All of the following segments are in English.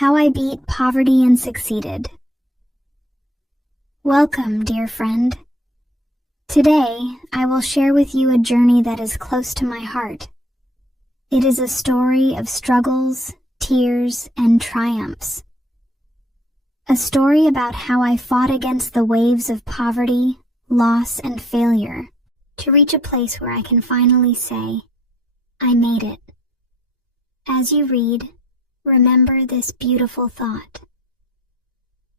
How I Beat Poverty and Succeeded. Welcome, dear friend. Today, I will share with you a journey that is close to my heart. It is a story of struggles, tears, and triumphs. A story about how I fought against the waves of poverty, loss, and failure to reach a place where I can finally say, I made it. As you read, remember this beautiful thought.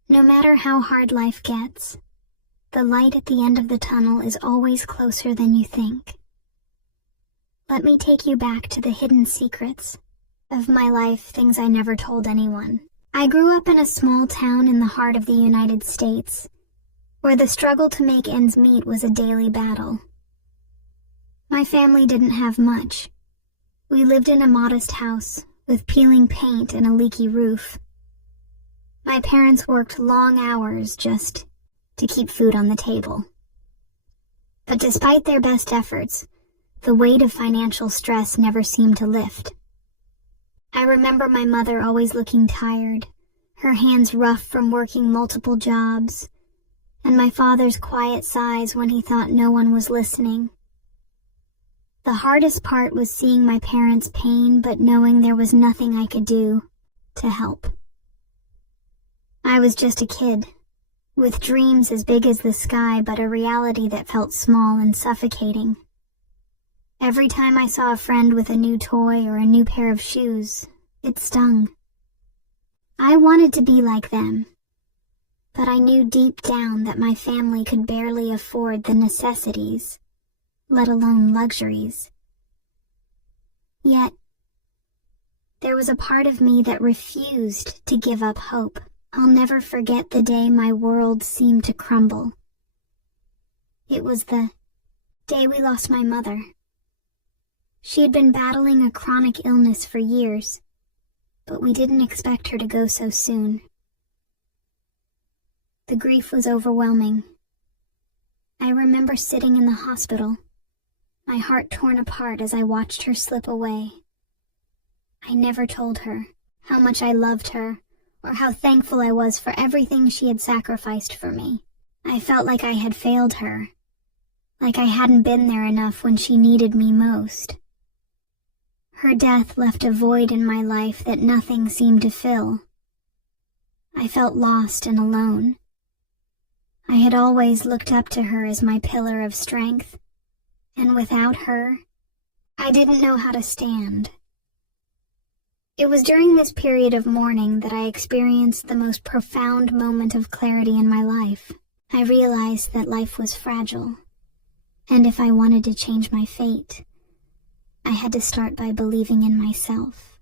No matter how hard life gets, the light at the end of the tunnel is always closer than you think. Let me take you back to the hidden secrets of my life, things I never told anyone. I grew up in a small town in the heart of the United States, where the struggle to make ends meet was a daily battle. My family didn't have much. We lived in a modest house with peeling paint and a leaky roof. My parents worked long hours just to keep food on the table. But despite their best efforts, the weight of financial stress never seemed to lift. I remember my mother always looking tired, her hands rough from working multiple jobs, and my father's quiet sighs when he thought no one was listening. The hardest part was seeing my parents' pain, but knowing there was nothing I could do to help. I was just a kid, with dreams as big as the sky, but a reality that felt small and suffocating. Every time I saw a friend with a new toy or a new pair of shoes, it stung. I wanted to be like them, but I knew deep down that my family could barely afford the necessities, let alone luxuries. Yet, there was a part of me that refused to give up hope. I'll never forget the day my world seemed to crumble. It was the day we lost my mother. She had been battling a chronic illness for years, but we didn't expect her to go so soon. The grief was overwhelming. I remember sitting in the hospital, my heart torn apart as I watched her slip away. I never told her how much I loved her or how thankful I was for everything she had sacrificed for me. I felt like I had failed her, like I hadn't been there enough when she needed me most. Her death left a void in my life that nothing seemed to fill. I felt lost and alone. I had always looked up to her as my pillar of strength, and without her, I didn't know how to stand. It was during this period of mourning that I experienced the most profound moment of clarity in my life. I realized that life was fragile, and if I wanted to change my fate, I had to start by believing in myself.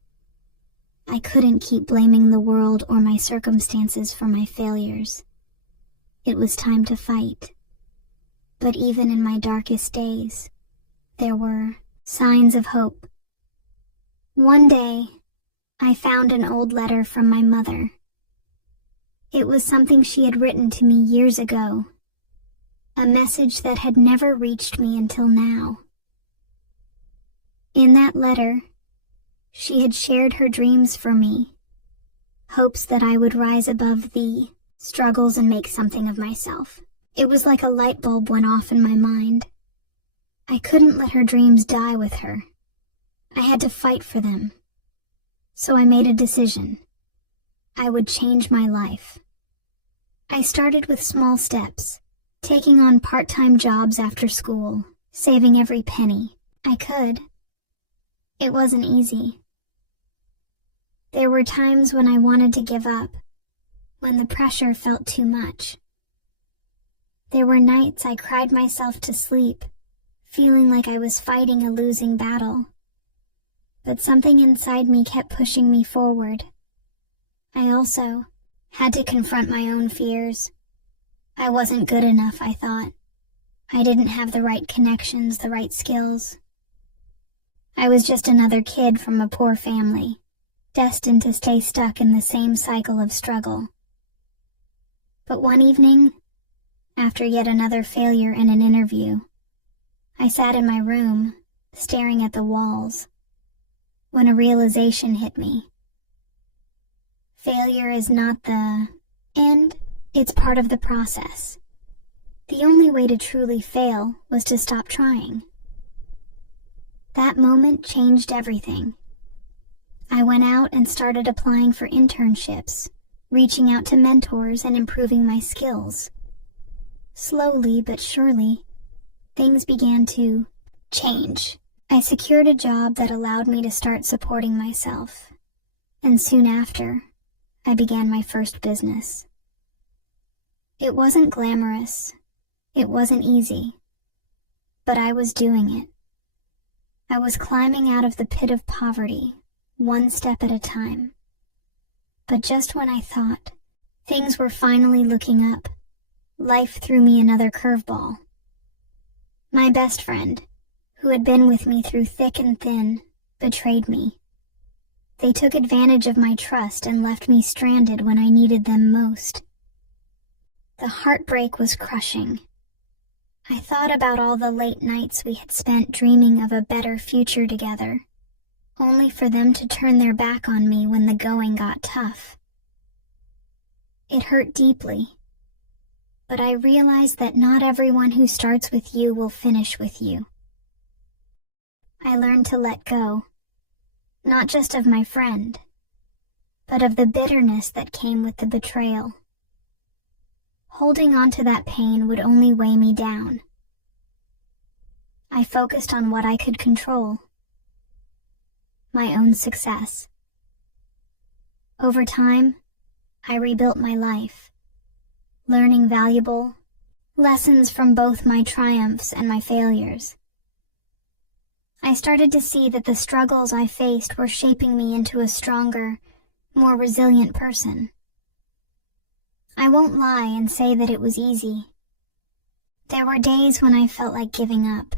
I couldn't keep blaming the world or my circumstances for my failures. It was time to fight. But even in my darkest days, there were signs of hope. One day, I found an old letter from my mother. It was something she had written to me years ago, a message that had never reached me until now. In that letter, she had shared her dreams for me, hopes that I would rise above the struggles and make something of myself. It was like a light bulb went off in my mind. I couldn't let her dreams die with her. I had to fight for them. So I made a decision. I would change my life. I started with small steps, taking on part-time jobs after school, saving every penny I could. It wasn't easy. There were times when I wanted to give up, when the pressure felt too much. There were nights I cried myself to sleep, feeling like I was fighting a losing battle. But something inside me kept pushing me forward. I also had to confront my own fears. I wasn't good enough, I thought. I didn't have the right connections, the right skills. I was just another kid from a poor family, destined to stay stuck in the same cycle of struggle. But one evening, after yet another failure in an interview, I sat in my room, staring at the walls, when a realization hit me. Failure is not the end, it's part of the process. The only way to truly fail was to stop trying. That moment changed everything. I went out and started applying for internships, reaching out to mentors and improving my skills. Slowly but surely, things began to change. I secured a job that allowed me to start supporting myself, and soon after, I began my first business. It wasn't glamorous, it wasn't easy, but I was doing it. I was climbing out of the pit of poverty, one step at a time. But just when I thought things were finally looking up, life threw me another curveball. My best friend, who had been with me through thick and thin, betrayed me. They took advantage of my trust and left me stranded when I needed them most. The heartbreak was crushing. I thought about all the late nights we had spent dreaming of a better future together, only for them to turn their back on me when the going got tough. It hurt deeply, but I realized that not everyone who starts with you will finish with you. I learned to let go, not just of my friend, but of the bitterness that came with the betrayal. Holding on to that pain would only weigh me down. I focused on what I could control, my own success. Over time, I rebuilt my life, learning valuable lessons from both my triumphs and my failures. I started to see that the struggles I faced were shaping me into a stronger, more resilient person. I won't lie and say that it was easy. There were days when I felt like giving up,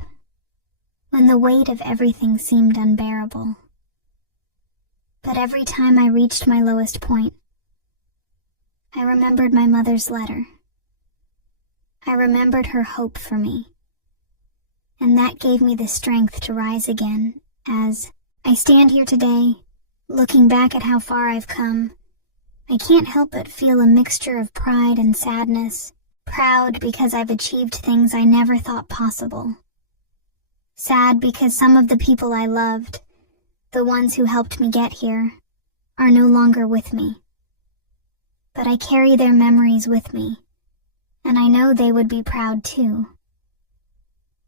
when the weight of everything seemed unbearable. But every time I reached my lowest point, I remembered my mother's letter. I remembered her hope for me, and that gave me the strength to rise again. As I stand here today, looking back at how far I've come, I can't help but feel a mixture of pride and sadness. Proud because I've achieved things I never thought possible. Sad because some of the people I loved, the ones who helped me get here, are no longer with me. But I carry their memories with me, and I know they would be proud too.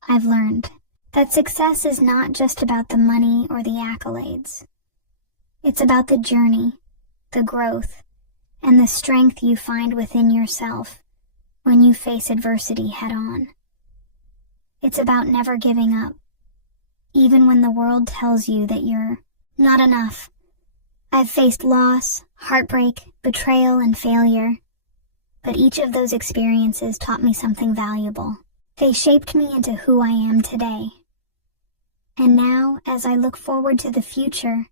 I've learned that success is not just about the money or the accolades. It's about the journey, the growth, and the strength you find within yourself when you face adversity head-on. It's about never giving up, even when the world tells you that you're not enough. I've faced loss, heartbreak, betrayal, and failure, but each of those experiences taught me something valuable. They shaped me into who I am today. And now, as I look forward to the future,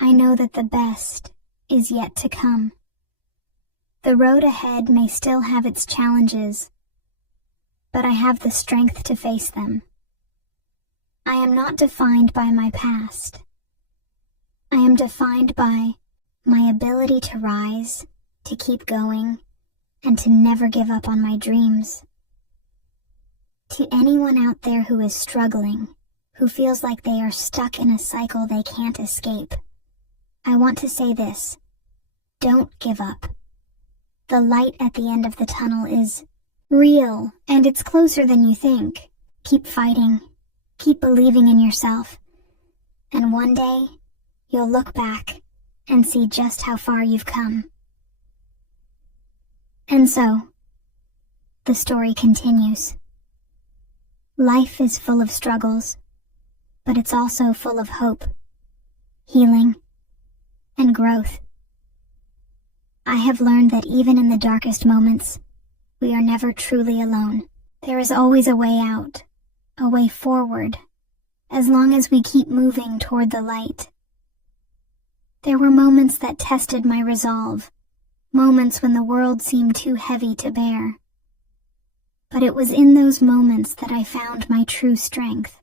I know that the best is yet to come. The road ahead may still have its challenges, but I have the strength to face them. I am not defined by my past. I am defined by my ability to rise, to keep going, and to never give up on my dreams. To anyone out there who is struggling, who feels like they are stuck in a cycle they can't escape, I want to say this: don't give up. The light at the end of the tunnel is real, and it's closer than you think. Keep fighting, keep believing in yourself, and one day you'll look back and see just how far you've come. And so, the story continues. Life is full of struggles, but it's also full of hope, healing, and growth. I have learned that even in the darkest moments, we are never truly alone. There is always a way out, a way forward, as long as we keep moving toward the light. There were moments that tested my resolve, moments when the world seemed too heavy to bear. But it was in those moments that I found my true strength,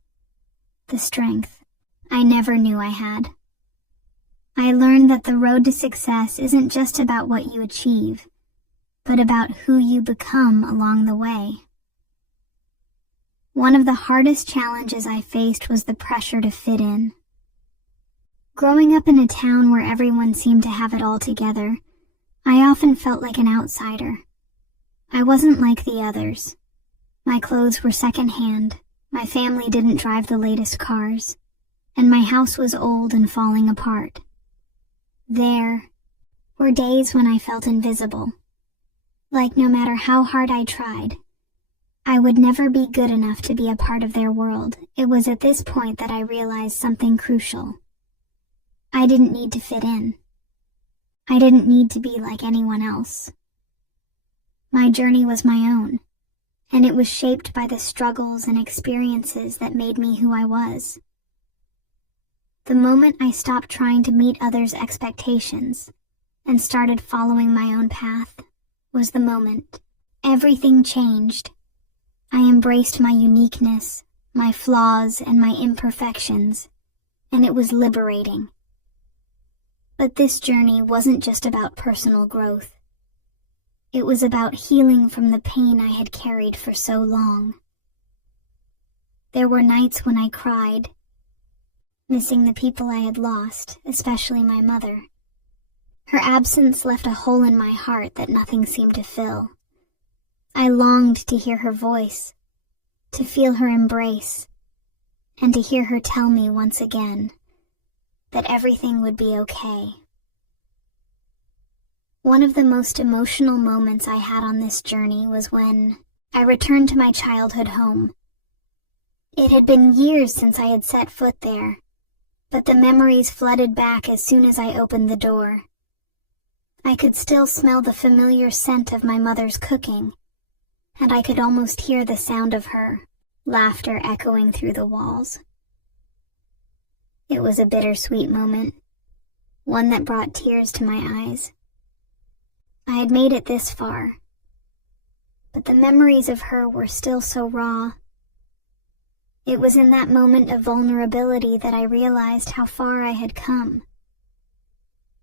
the strength I never knew I had. I learned that the road to success isn't just about what you achieve, but about who you become along the way. One of the hardest challenges I faced was the pressure to fit in. Growing up in a town where everyone seemed to have it all together, I often felt like an outsider. I wasn't like the others. My clothes were secondhand, my family didn't drive the latest cars, and my house was old and falling apart. There were days when I felt invisible. Like no matter how hard I tried, I would never be good enough to be a part of their world. It was at this point that I realized something crucial. I didn't need to fit in. I didn't need to be like anyone else. My journey was my own, and it was shaped by the struggles and experiences that made me who I was. The moment I stopped trying to meet others' expectations and started following my own path was the moment everything changed. I embraced my uniqueness, my flaws, and my imperfections, and it was liberating. But this journey wasn't just about personal growth. It was about healing from the pain I had carried for so long. There were nights when I cried, missing the people I had lost, especially my mother. Her absence left a hole in my heart that nothing seemed to fill. I longed to hear her voice, to feel her embrace, and to hear her tell me once again that everything would be okay. One of the most emotional moments I had on this journey was when I returned to my childhood home. It had been years since I had set foot there, but the memories flooded back as soon as I opened the door. I could still smell the familiar scent of my mother's cooking, and I could almost hear the sound of her laughter echoing through the walls. It was a bittersweet moment, one that brought tears to my eyes. I had made it this far, but the memories of her were still so raw. It was in that moment of vulnerability that I realized how far I had come.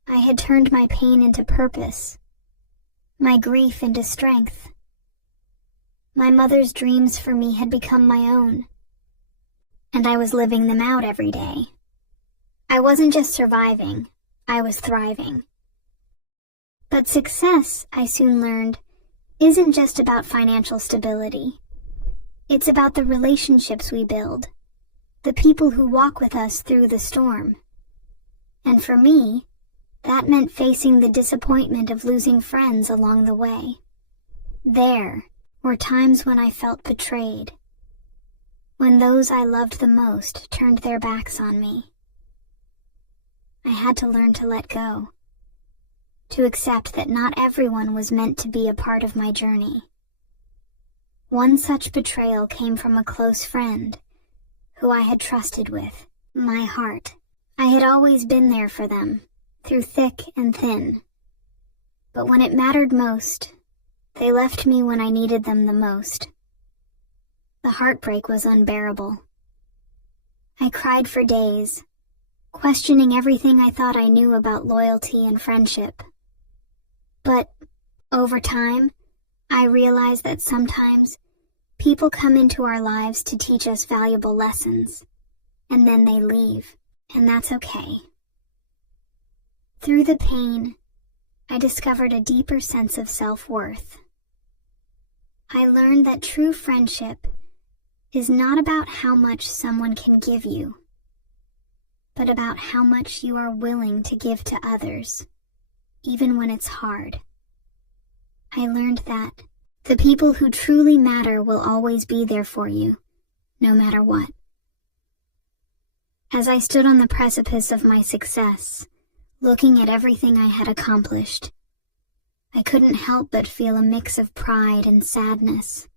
I had turned my pain into purpose, my grief into strength. My mother's dreams for me had become my own, and I was living them out every day. I wasn't just surviving, I was thriving. But success, I soon learned, isn't just about financial stability. It's about the relationships we build, the people who walk with us through the storm. And for me, that meant facing the disappointment of losing friends along the way. There were times when I felt betrayed, when those I loved the most turned their backs on me. I had to learn to let go, to accept that not everyone was meant to be a part of my journey. One such betrayal came from a close friend who I had trusted with my heart. I had always been there for them, through thick and thin. But when it mattered most, they left me when I needed them the most. The heartbreak was unbearable. I cried for days, questioning everything I thought I knew about loyalty and friendship. But over time, I realized that sometimes people come into our lives to teach us valuable lessons, and then they leave, and that's okay. Through the pain, I discovered a deeper sense of self-worth. I learned that true friendship is not about how much someone can give you, but about how much you are willing to give to others, even when it's hard. I learned that the people who truly matter will always be there for you, no matter what. As I stood on the precipice of my success, looking at everything I had accomplished, I couldn't help but feel a mix of pride and sadness.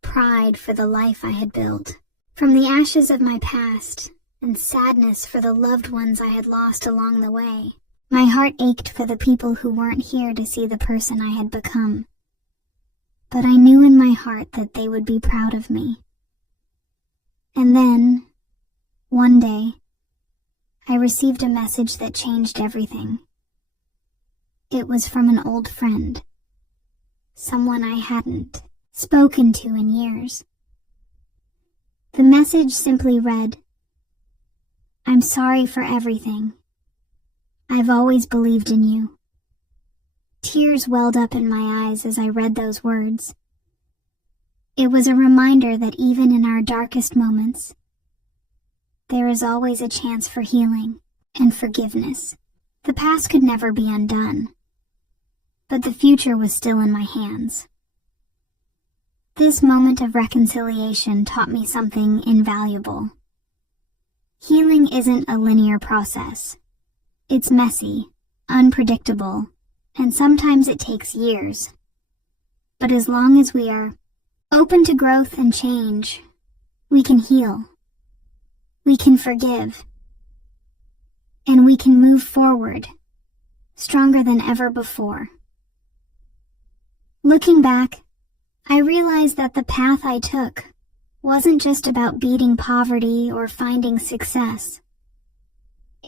Pride for the life I had built, from the ashes of my past, and sadness for the loved ones I had lost along the way. My heart ached for the people who weren't here to see the person I had become. But I knew in my heart that they would be proud of me. And then, one day, I received a message that changed everything. It was from an old friend, someone I hadn't spoken to in years. The message simply read, "I'm sorry for everything. I've always believed in you." Tears welled up in my eyes as I read those words. It was a reminder that even in our darkest moments, there is always a chance for healing and forgiveness. The past could never be undone, but the future was still in my hands. This moment of reconciliation taught me something invaluable. Healing isn't a linear process. It's messy, unpredictable, and sometimes it takes years. But as long as we are open to growth and change, we can heal. We can forgive. And we can move forward, stronger than ever before. Looking back, I realized that the path I took wasn't just about beating poverty or finding success.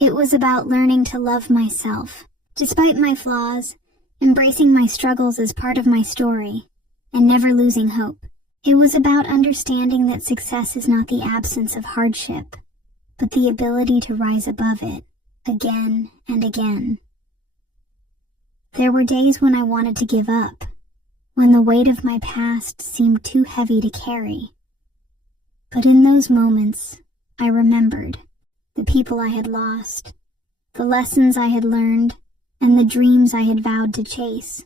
It was about learning to love myself, despite my flaws, embracing my struggles as part of my story, and never losing hope. It was about understanding that success is not the absence of hardship, but the ability to rise above it, again and again. There were days when I wanted to give up, when the weight of my past seemed too heavy to carry. But in those moments, I remembered the people I had lost, the lessons I had learned, and the dreams I had vowed to chase.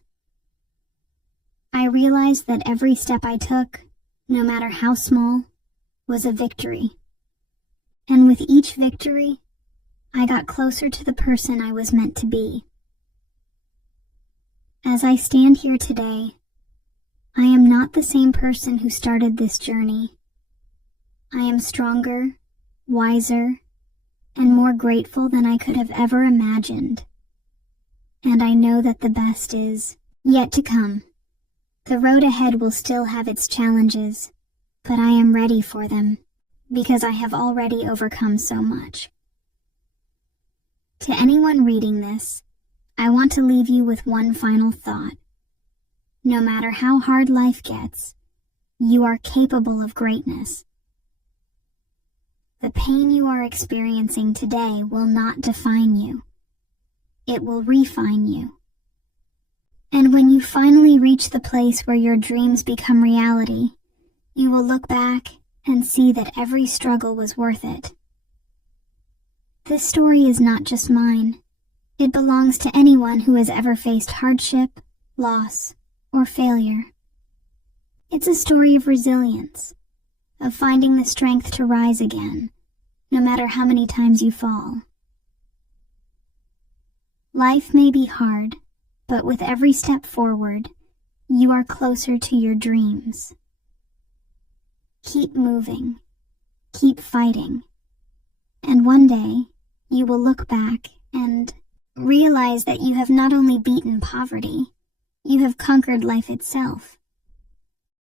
I realized that every step I took, no matter how small, was a victory. And with each victory, I got closer to the person I was meant to be. As I stand here today, I am not the same person who started this journey. I am stronger, wiser, and more grateful than I could have ever imagined. And I know that the best is yet to come. The road ahead will still have its challenges, but I am ready for them, because I have already overcome so much. To anyone reading this, I want to leave you with one final thought. No matter how hard life gets, you are capable of greatness. The pain you are experiencing today will not define you. It will refine you. And when you finally reach the place where your dreams become reality, you will look back and see that every struggle was worth it. This story is not just mine. It belongs to anyone who has ever faced hardship, loss, or failure. It's a story of resilience, of finding the strength to rise again, no matter how many times you fall. Life may be hard, but with every step forward, you are closer to your dreams. Keep moving, keep fighting, and one day you will look back and realize that you have not only beaten poverty, you have conquered life itself.